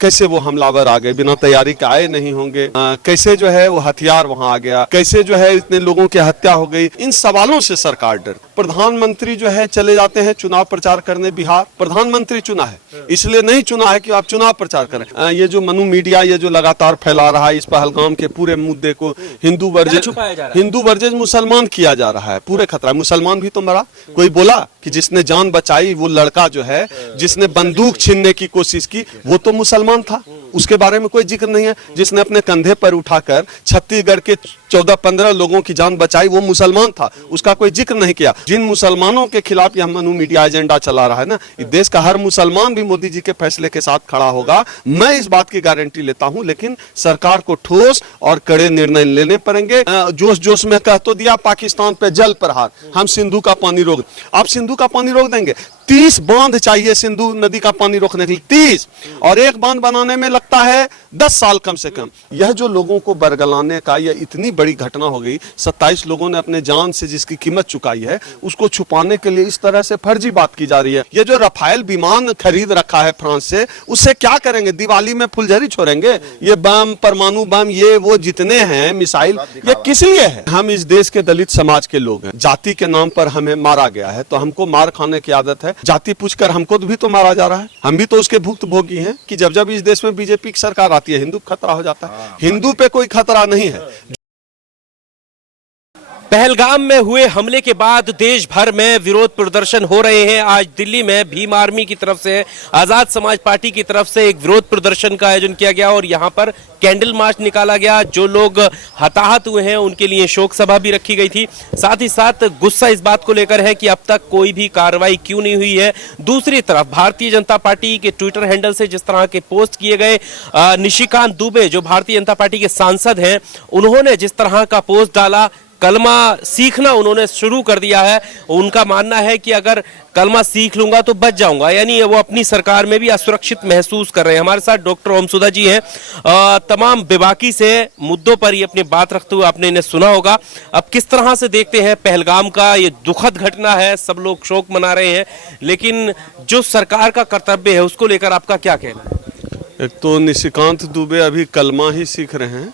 कैसे वो हमलावर आ गए, बिना तैयारी के आए नहीं होंगे, कैसे जो है वो हथियार वहां आ गया, कैसे जो है इतने लोगों की हत्या हो गई। इन सवालों से सरकार डर। प्रधानमंत्री जो है चले जाते हैं चुनाव प्रचार करने बिहार। प्रधानमंत्री चुना है, इसलिए नहीं चुना है कि आप चुनाव प्रचार करें। ये जो मनु मीडिया ये जो लगातार फैला रहा है इस पहलगाम के पूरे मुद्दे को हिंदू वर्सेस मुसलमान किया जा रहा है, पूरे खतरा। मुसलमान भी तो मरा। कोई बोला कि जिसने जान बचाई वो लड़का जो है जिसने बंदूक छीनने की कोशिश की वो तो मुसलमान था, उसके बारे में कोई जिक्र नहीं है। जिसने अपने कंधे पर उठाकर छत्तीसगढ़ के 14-15 लोगों की जान बचाई वो मुसलमान था, उसका कोई जिक्र नहीं किया। जिन मुसलमानों के खिलाफ यह मनु मीडिया एजेंडा चला रहा है ना, इस देश का हर मुसलमान भी मोदी जी के फैसले के साथ खड़ा होगा, मैं इस बात की गारंटी लेता हूं। लेकिन सरकार को ठोस और कड़े निर्णय लेने पड़ेंगे। जोश जोश में कह तो दिया पाकिस्तान पे जल प्रहार, हम सिंधु का पानी रोक, आप सिंधु का पानी रोक देंगे। 30 बांध चाहिए सिंधु नदी का पानी रोकने के लिए, 30, और एक बांध बनाने में लगता है 10 साल कम से कम। यह जो लोगों को बरगलाने का यह इतनी बड़ी घटना हो गई, 27 लोगों ने अपने जान से जिसकी कीमत चुकाई है, उसको छुपाने के लिए इस तरह से फर्जी बात की जा रही है। ये जो राफेल विमान खरीद रखा है फ्रांस से, उससे क्या करेंगे? दिवाली में फुलझड़ी छोड़ेंगे? ये बम, परमाणु बम, ये वो जितने हैं मिसाइल, ये किस लिए है? हम इस देश के दलित समाज के लोग हैं, जाति के नाम पर हमें मारा गया है, तो हमको मार खाने की आदत है। जाति पूछकर हमको भी तो मारा जा रहा है, हम भी तो उसके भुक्तभोगी हैं कि जब जब इस देश में बीजेपी की सरकार आती है हिंदू खतरा हो जाता है। हिंदू पे कोई खतरा नहीं है। पहलगाम में हुए हमले के बाद देश भर में विरोध प्रदर्शन हो रहे हैं। आज दिल्ली में भीम आर्मी की तरफ से, आजाद समाज पार्टी की तरफ से एक विरोध प्रदर्शन का आयोजन किया गया और यहां पर कैंडल मार्च निकाला गया। जो लोग हताहत हुए हैं उनके लिए शोक सभा भी रखी गई थी। साथ ही साथ गुस्सा इस बात को लेकर है कि अब तक कोई भी कार्रवाई क्यों नहीं हुई है। दूसरी तरफ भारतीय जनता पार्टी के ट्विटर हैंडल से जिस तरह के पोस्ट किए गए, निशिकांत दुबे जो भारतीय जनता पार्टी के सांसद हैं, उन्होंने जिस तरह का पोस्ट डाला, कलमा सीखना उन्होंने शुरू कर दिया है। उनका मानना है कि अगर कलमा सीख लूंगा तो बच जाऊंगा, यानी वो अपनी सरकार में भी असुरक्षित महसूस कर रहे हैं। हमारे साथ डॉक्टर ओमसुधा जी हैं। तमाम बेबाकी से मुद्दों पर ये अपनी बात रखते हुए आपने इन्हें सुना होगा। अब किस तरह से देखते हैं पहलगाम का? ये दुखद घटना है, सब लोग शोक मना रहे हैं, लेकिन जो सरकार का कर्तव्य है उसको लेकर आपका क्या कहना है? एक तो निशिकांत दुबे अभी कलमा ही सीख रहे हैं,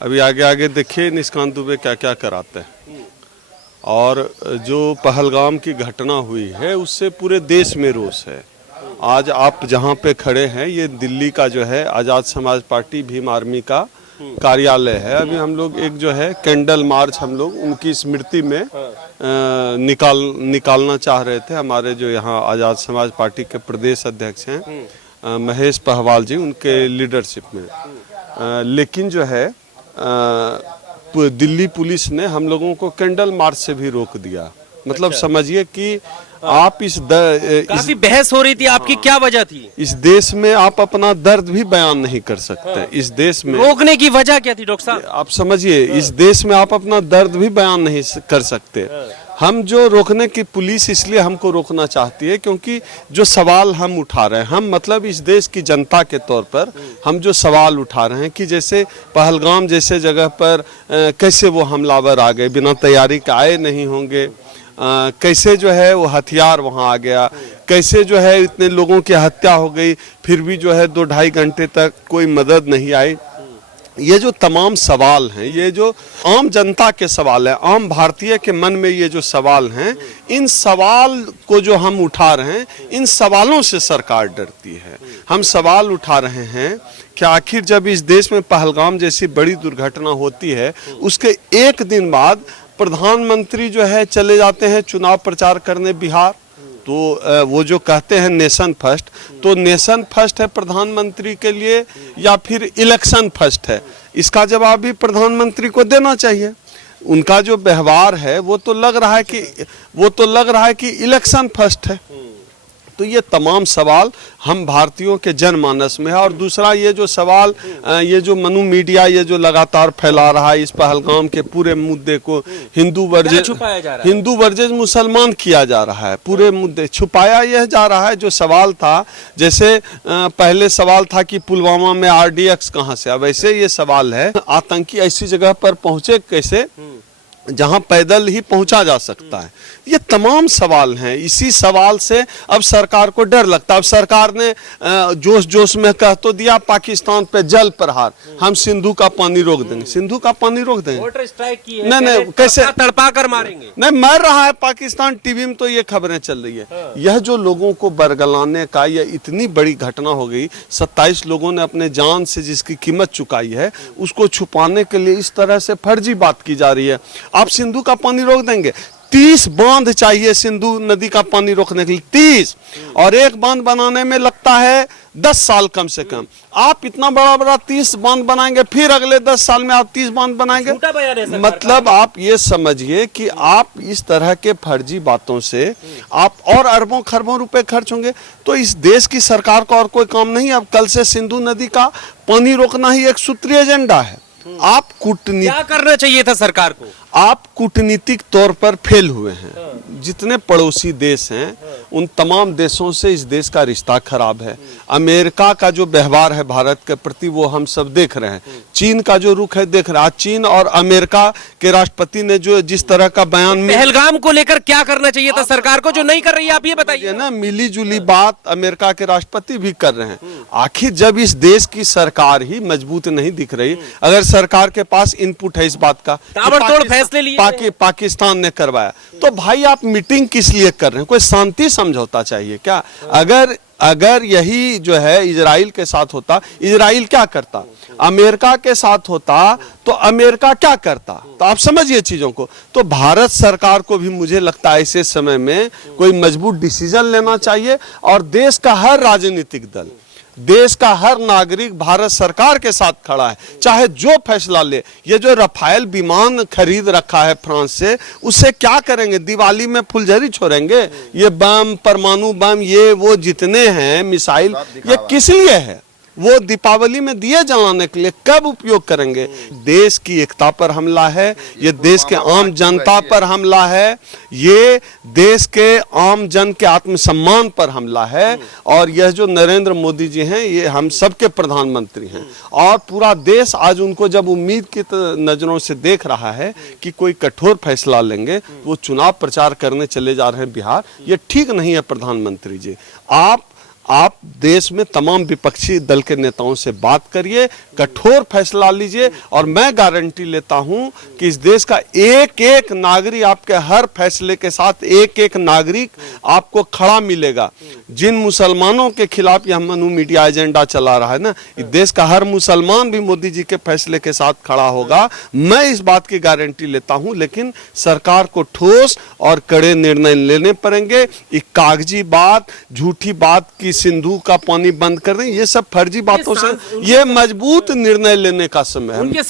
अभी आगे आगे देखिए निशिकांत दुबे क्या क्या कराते हैं। और जो पहलगाम की घटना हुई है उससे पूरे देश में रोष है। आज आप जहां पे खड़े हैं ये दिल्ली का जो है आजाद समाज पार्टी भीम आर्मी का कार्यालय है। अभी हम लोग एक जो है कैंडल मार्च हम लोग उनकी स्मृति में निकालना चाह रहे थे। हमारे जो यहाँ आजाद समाज पार्टी के प्रदेश अध्यक्ष हैं महेश पहवाल जी, उनके लीडरशिप में, लेकिन जो है दिल्ली पुलिस ने हम लोगों को कैंडल मार्च से भी रोक दिया। मतलब समझिए कि आप काफी बहस हो रही थी, आपकी क्या वजह थी? इस देश में आप अपना दर्द भी बयान नहीं कर सकते। इस देश में रोकने की वजह क्या थी डॉक्टर साहब? आप समझिए, इस देश में आप अपना दर्द भी बयान नहीं कर सकते। हम जो रोकने की पुलिस इसलिए हमको रोकना चाहती है क्योंकि जो सवाल हम उठा रहे हैं, हम मतलब इस देश की जनता के तौर पर हम जो सवाल उठा रहे हैं कि जैसे पहलगाम जैसे जगह पर कैसे वो हमलावर आ गए, बिना तैयारी के आए नहीं होंगे, कैसे जो है वो हथियार वहां आ गया, कैसे जो है इतने लोगों की हत्या हो गई, फिर भी जो है 2-2.5 घंटे तक कोई मदद नहीं आई। ये जो तमाम सवाल हैं, ये जो आम जनता के सवाल हैं, आम भारतीय के मन में ये जो सवाल हैं, इन सवाल को जो हम उठा रहे हैं, इन सवालों से सरकार डरती है। हम सवाल उठा रहे हैं कि आखिर जब इस देश में पहलगाम जैसी बड़ी दुर्घटना होती है उसके एक दिन बाद प्रधानमंत्री जो है चले जाते हैं चुनाव प्रचार करने बिहार, तो वो जो कहते हैं नेशन फर्स्ट, तो नेशन फर्स्ट है प्रधानमंत्री के लिए या फिर इलेक्शन फर्स्ट है? इसका जवाब भी प्रधानमंत्री को देना चाहिए। उनका जो व्यवहार है वो तो लग रहा है कि इलेक्शन फर्स्ट है। तो ये तमाम सवाल हम भारतीयों के जनमानस में है। और दूसरा ये जो सवाल, ये जो मनु मीडिया ये जो लगातार फैला रहा है इस पहलगाम के पूरे मुद्दे को हिंदू वर्सेस मुसलमान किया जा रहा है। पूरे मुद्दे छुपाया यह जा रहा है। जो सवाल था, जैसे पहले सवाल था कि पुलवामा में RDX कहाँ से, अब ऐसे ये सवाल है आतंकी ऐसी जगह पर पहुंचे कैसे जहां पैदल ही पहुंचा जा सकता है। ये तमाम सवाल हैं। इसी सवाल से अब सरकार को डर लगता है। अब सरकार ने जोश जोश में कह तो दिया पाकिस्तान पे जल प्रहार, हम सिंधु का पानी रोक देंगे। सिंधु का पानी रोक देंगे? वाटर स्ट्राइक की है, नहीं कैसे तड़पा कर मारेंगे? नहीं, मर रहा है पाकिस्तान। टीवी में तो ये खबरें चल रही है। हाँ। यह जो लोगों को बरगलाने का यह इतनी बड़ी घटना हो गई, 27 लोगों ने अपने जान से जिसकी कीमत चुकाई है, उसको छुपाने के लिए इस तरह से फर्जी बात की जा रही है। आप सिंधु का पानी रोक देंगे? 30 बांध चाहिए सिंधु नदी का पानी रोकने के लिए, 30, और एक बांध बनाने में लगता है 10 साल कम से कम। आप इतना बड़ा बड़ा 30 बांध बनाएंगे, फिर अगले 10 साल में आप 30 बांध बनाएंगे। झूठा बयान है सरकार मतलब आप ये समझिए कि आप इस तरह के फर्जी बातों से आप और अरबों खरबों रुपए खर्च होंगे। तो इस देश की सरकार का और कोई काम नहीं। अब कल से सिंधु नदी का पानी रोकना ही एक सूत्रीय एजेंडा है। आप कूटनीति क्या करना चाहिए था सरकार को? आप कूटनीतिक तौर पर फेल हुए हैं। जितने पड़ोसी देश हैं उन तमाम देशों से इस देश का रिश्ता खराब है। अमेरिका का जो व्यवहार है भारत के प्रति वो हम सब देख रहे हैं। चीन का जो रुख है देख रहे हैं। आज चीन और अमेरिका के राष्ट्रपति ने जो जिस तरह का बयान पहलगाम को लेकर क्या करना चाहिए था सरकार को जो नहीं कर रही है, आप ये बताइए ना। मिली जुली बात अमेरिका के राष्ट्रपति भी कर रहे हैं। आखिर जब इस देश की सरकार ही मजबूत नहीं दिख रही, अगर सरकार के पास इनपुट है इस बात का ताबड़तोड़ फैसले लिए पाकिस्तान ने करवाया, तो भाई आप मीटिंग किस लिए कर रहे हैं? कोई शांति समझौता चाहिए क्या? अगर यही जो है इजराइल के साथ होता, इजराइल क्या करता? अमेरिका के साथ होता तो अमेरिका क्या करता? तो आप समझिए चीजों को। तो भारत सरकार को भी मुझे लगता है ऐसे समय में कोई मजबूत डिसीजन लेना चाहिए, और देश का हर राजनीतिक दल, देश का हर नागरिक भारत सरकार के साथ खड़ा है, चाहे जो फैसला ले। ये जो रफाल विमान खरीद रखा है फ्रांस से, उससे क्या करेंगे? दिवाली में फुलझड़ी छोड़ेंगे? ये बम, परमाणु बम, ये वो जितने हैं मिसाइल, ये किस लिए है? वो दीपावली में दिए जलाने के लिए, कब उपयोग करेंगे? देश की एकता पर हमला है, ये देश के आम जनता पर हमला है, ये देश के आम जन के आत्मसम्मान पर हमला है। और यह जो नरेंद्र मोदी जी हैं, ये हम सबके प्रधानमंत्री हैं, और पूरा देश आज उनको जब उम्मीद की नजरों से देख रहा है कि कोई कठोर फैसला लेंगे, वो चुनाव प्रचार करने चले जा रहे हैं बिहार। ये ठीक नहीं है प्रधानमंत्री जी। आप देश में तमाम विपक्षी दल के नेताओं से बात करिए, कठोर फैसला लीजिए, और मैं गारंटी लेता हूं कि इस देश का एक एक नागरिक, आपके हर फैसले के साथ एक एक नागरिक आपको खड़ा मिलेगा। जिन मुसलमानों के खिलाफ यह मनु मीडिया एजेंडा चला रहा है ना, इस देश का हर मुसलमान भी मोदी जी के फैसले के साथ खड़ा होगा। मैं इस बात की गारंटी लेता हूं। लेकिन सरकार को ठोस और कड़े निर्णय लेने पड़ेंगे। एक कागजी बात, झूठी बात की सिंधु का पानी बंद कर दें, ये सब फर्जी बातों से ये मजबूत निर्णय लेने का समय है। उनके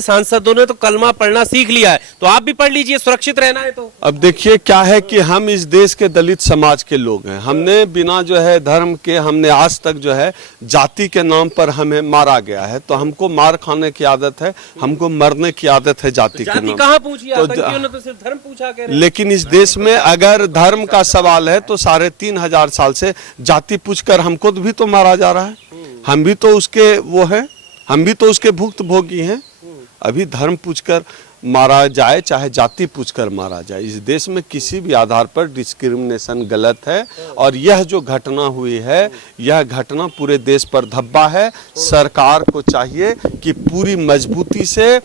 सांसदों ने तो कलमा पढ़ना सीख लिया है, तो आप भी पढ़ लीजिए, सुरक्षित रहना है तो। अब देखिए क्या है कि हम इस देश के दलित समाज के लोग हैं। हमने बिना जो है धर्म के, हमने आज तक जो है जाति के नाम पर हमें मारा गया है, तो हमको मार खाने की आदत है, हमको मरने की आदत है जाति के नाम। कहाँ पूछी? आतंकियों ने तो सिर्फ धर्म पूछा कह रहे हैं। लेकिन इस देश में अगर धर्म का सवाल है तो 3500 साल से जाति पूछकर हमको भी तो मारा जा रहा है। हम भी तो उसके वो हैं, हम भी तो उसके भुक्त भोगी हैं। अभी धर्म पूछकर मारा जाए चाहे जाति पूछकर मारा जाए, इस देश में किसी भी आधार पर डिस्क्रिमिनेशन गलत है। और यह जो घटना हुई है, यह घटना पूरे देश पर धब्बा है। सरकार को चाहिए कि पूरी मजबूती से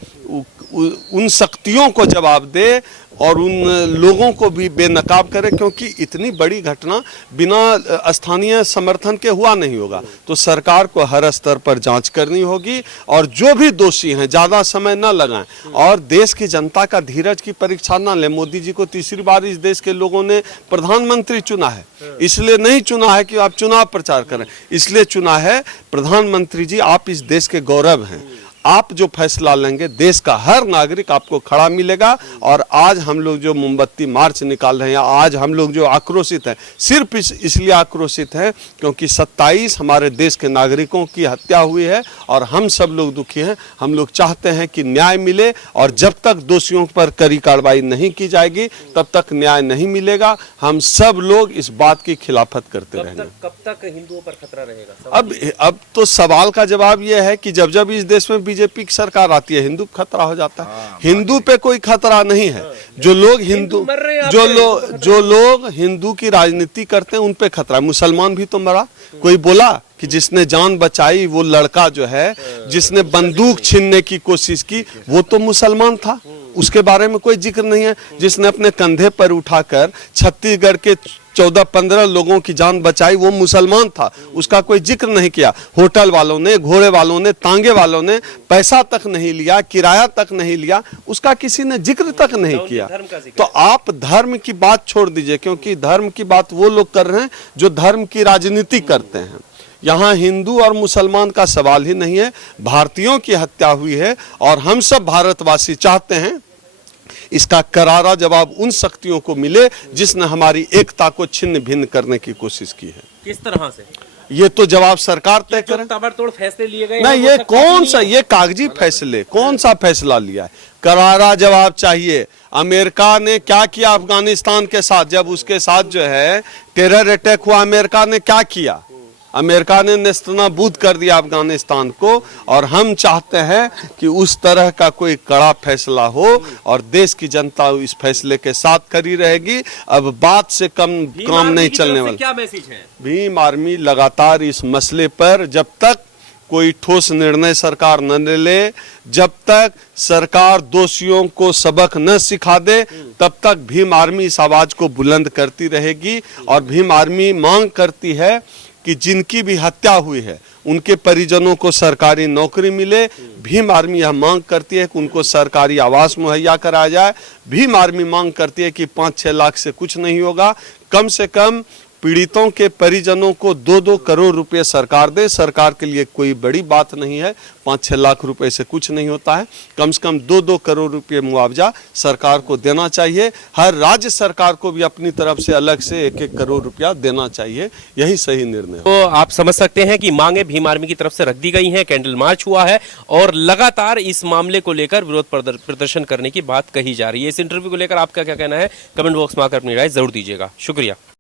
उन शक्तियों को जवाब दे और उन लोगों को भी बेनकाब करे, क्योंकि इतनी बड़ी घटना बिना स्थानीय समर्थन के हुआ नहीं होगा। तो सरकार को हर स्तर पर जांच करनी होगी, और जो भी दोषी हैं ज़्यादा समय न लगाएं, और देश की जनता का धीरज की परीक्षा न लें। मोदी जी को तीसरी बार इस देश के लोगों ने प्रधानमंत्री चुना है, इसलिए नहीं चुना है कि आप चुनाव प्रचार करें, इसलिए चुना है प्रधानमंत्री जी आप इस देश के गौरव हैं। आप जो फैसला लेंगे, देश का हर नागरिक आपको खड़ा मिलेगा। और आज हम लोग जो मोमबत्ती मार्च निकाल रहे हैं, आज हम लोग जो आक्रोशित हैं, सिर्फ इसलिए आक्रोशित हैं क्योंकि 27 हमारे देश के नागरिकों की हत्या हुई है, और हम सब लोग दुखी हैं। हम लोग चाहते हैं कि न्याय मिले, और जब तक दोषियों पर कड़ी कार्रवाई नहीं की जाएगी तब तक न्याय नहीं मिलेगा। हम सब लोग इस बात की खिलाफत करते रहेंगे। कब तक हिंदुओं पर खतरा रहेगा? अब तो सवाल का जवाब यह है कि जब जब इस देश में बीजेपी की सरकार आती है हिंदू पे खतरा हो जाता है। हिंदू पे कोई खतरा नहीं है। जो लोग हिंदू जो लोग हिंदू की राजनीति करते हैं उन पे खतरा है। मुसलमान भी तो मरा। कोई बोला कि जिसने जान बचाई वो लड़का जो है जिसने बंदूक छीनने की कोशिश की वो तो मुसलमान था, उसके बारे में कोई जिक्र नहीं है। जिसने अपने कंधे पर उठाकर छत्तीसगढ़ के 14-15 लोगों की जान बचाई वो मुसलमान था, उसका कोई जिक्र नहीं किया। होटल वालों ने, घोड़े वालों ने, तांगे वालों ने पैसा तक नहीं लिया, किराया तक नहीं लिया, उसका किसी ने जिक्र तक नहीं किया। तो आप धर्म की बात छोड़ दीजिए, क्योंकि धर्म की बात वो लोग कर रहे हैं जो धर्म की राजनीति करते हैं। यहाँ हिंदू और मुसलमान का सवाल ही नहीं है, भारतीयों की हत्या हुई है और हम सब भारतवासी चाहते हैं इसका करारा जवाब उन शक्तियों को मिले जिसने हमारी एकता को छिन्न भिन्न करने की कोशिश की है। किस तरह से? ये तो जवाब सरकार तय करे। ताबड़तोड़ फैसले लिए गए नहीं, ये कौन सा, ये कागजी फैसले, कौन सा फैसला लिया है? करारा जवाब चाहिए। अमेरिका ने क्या किया अफगानिस्तान के साथ? जब उसके साथ जो है टेरर अटैक हुआ, अमेरिका ने क्या किया? अमेरिका ने नेस्तनाबूद कर दिया अफगानिस्तान को। और हम चाहते हैं कि उस तरह का कोई कड़ा फैसला हो और देश की जनता इस फैसले के साथ खड़ी रहेगी। अब बात से कम काम नहीं चलने वाला। क्या मैसेज है? भीम आर्मी लगातार इस मसले पर जब तक कोई ठोस निर्णय सरकार न ले, जब तक सरकार दोषियों को सबक न सिखा दे, तब तक भीम आर्मी इस आवाज को बुलंद करती रहेगी। और भीम आर्मी मांग करती है कि जिनकी भी हत्या हुई है उनके परिजनों को सरकारी नौकरी मिले। भीम आर्मी यह मांग करती है कि उनको सरकारी आवास मुहैया कराया जाए। भीम आर्मी मांग करती है कि 5-6 लाख से कुछ नहीं होगा, कम से कम पीड़ितों के परिजनों को 2-2 करोड़ रुपए सरकार दे। सरकार के लिए कोई बड़ी बात नहीं है, 5-6 लाख रुपए से कुछ नहीं होता है। कम से कम 2-2 करोड़ रुपए मुआवजा सरकार को देना चाहिए। हर राज्य सरकार को भी अपनी तरफ से अलग से 1-1 करोड़ रुपया देना चाहिए। यही सही निर्णय है। तो आप समझ सकते हैं कि मांगे भीम आर्मी की तरफ से रख दी गई हैं, कैंडल मार्च हुआ है और लगातार इस मामले को लेकर विरोध प्रदर्शन करने की बात कही जा रही है। इस इंटरव्यू को लेकर आपका क्या कहना है? कमेंट बॉक्स में आकर अपनी राय जरूर दीजिएगा। शुक्रिया।